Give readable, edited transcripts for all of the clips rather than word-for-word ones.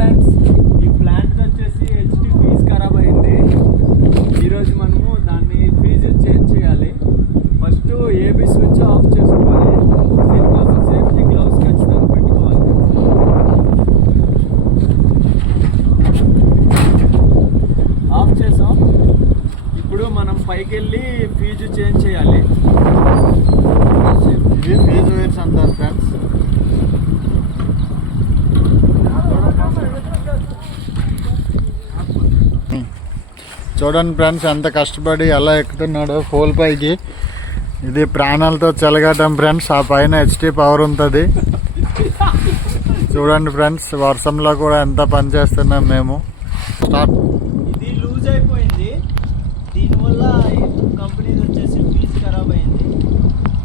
Friends, ఈ plant వచ్చేసి HD fees ఖరాబ్ అయింది. ఈరోజు మనము దాన్ని ఫీజు చేంజ్ చేయాలి. ఫస్ట్ ఏబీ స్విచ్ ఆఫ్ చేసుకోవాలి. దీనికోసం సేఫ్టీ గ్లౌస్ ఖచ్చితంగా పెట్టుకోవాలి. ఆఫ్ చేసాం. ఇప్పుడు మనం పైకి వెళ్ళి ఫీజు చేంజ్ చేయాలి. ఇది ఫీజు వైర్స్ అంటారు ఫ్రెండ్స్. చూడండి ఫ్రెండ్స్, ఎంత కష్టపడి ఎలా ఎక్కుతున్నాడో పోల్ పైకి. ఇది ప్రాణాలతో చెలగటం ఫ్రెండ్స్. ఆ పైన హెచ్డి పవర్ ఉంటుంది. చూడండి ఫ్రెండ్స్, వర్షంలో కూడా ఎంత పని చేస్తున్నాం మేము. స్టార్ట్. ఇది లూజ్ అయిపోయింది. దీనివల్ల కంపెనీ వచ్చేసి ఫీజు ఖరాబ్ అయింది.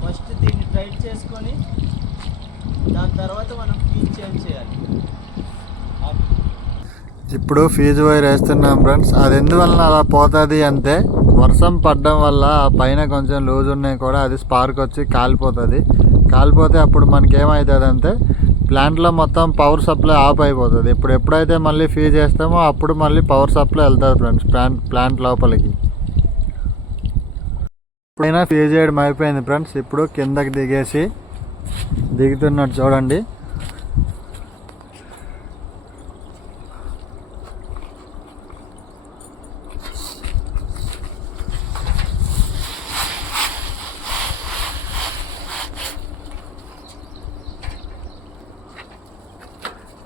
ఫస్ట్ దీన్ని టైట్ చేసుకొని దాని తర్వాత మనం ఫీజు చేంజ్ చేయాలి. ఇప్పుడు ఫీజు వైర్ వేస్తున్నాం ఫ్రెండ్స్. అది ఎందువల్ల అలా పోతుంది అంటే, వర్షం పడడం వల్ల ఆ పైన కొంచెం లూజ్ ఉన్నాయి కూడా అది స్పార్క్ వచ్చి కాలిపోతుంది. కాలిపోతే అప్పుడు మనకి ఏమవుతుంది అంటే ప్లాంట్లో మొత్తం పవర్ సప్లై ఆఫ్ అయిపోతుంది. ఇప్పుడు ఎప్పుడైతే మళ్ళీ ఫీజు వేస్తామో అప్పుడు మళ్ళీ పవర్ సప్లై వెళ్తుంది ఫ్రెండ్స్ ప్లాంట్ లోపలికి. ఇప్పుడైనా ఫీజు వేయడం అయిపోయింది ఫ్రెండ్స్. ఇప్పుడు కిందకి దిగుతున్నట్టు చూడండి.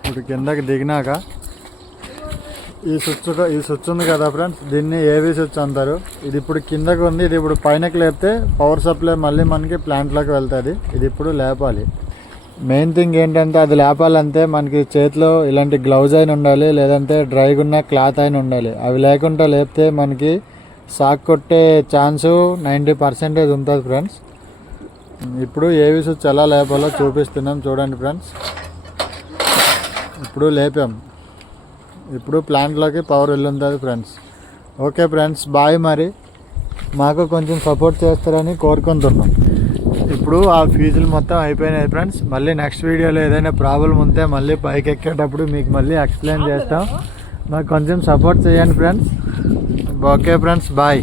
ఇప్పుడు కిందకి దిగినాక ఈ స్విచ్ ఉంది కదా ఫ్రెండ్స్, దీన్ని ఏవీ స్విచ్ అంటారు. ఇది ఇప్పుడు కిందకి ఉంది. ఇది ఇప్పుడు పైనకి లేపితే పవర్ సప్లై మళ్ళీ మనకి ప్లాంట్లోకి వెళ్తుంది. ఇది ఇప్పుడు లేపాలి. మెయిన్ థింగ్ ఏంటంటే అది లేపాలంటే మనకి చేతిలో ఇలాంటి గ్లౌజ్ అయిన ఉండాలి, లేదంటే డ్రైగా ఉన్న క్లాత్ అయిన ఉండాలి. అవి లేకుండా లేపితే మనకి షాక్ కొట్టే ఛాన్సు 90% ఉంటుంది ఫ్రెండ్స్. ఇప్పుడు ఏవీ స్విచ్ ఎలా లేపాలో చూపిస్తున్నాం చూడండి ఫ్రెండ్స్. ఇప్పుడు లేపాం. ఇప్పుడు ప్లాంట్లోకి పవర్ వెళ్ళుంటుంది ఫ్రెండ్స్. Okay friends, bye. మరి మాకు కొంచెం సపోర్ట్ చేస్తారని కోరుకుంటున్నాం. ఇప్పుడు ఆ ఫీజులు మొత్తం అయిపోయినాయి ఫ్రెండ్స్. మళ్ళీ నెక్స్ట్ వీడియోలో ఏదైనా ప్రాబ్లం ఉంటే మళ్ళీ పైకి ఎక్కేటప్పుడు మీకు మళ్ళీ ఎక్స్ప్లెయిన్ చేస్తాం. మాకు కొంచెం సపోర్ట్ చేయండి ఫ్రెండ్స్. Okay friends, bye.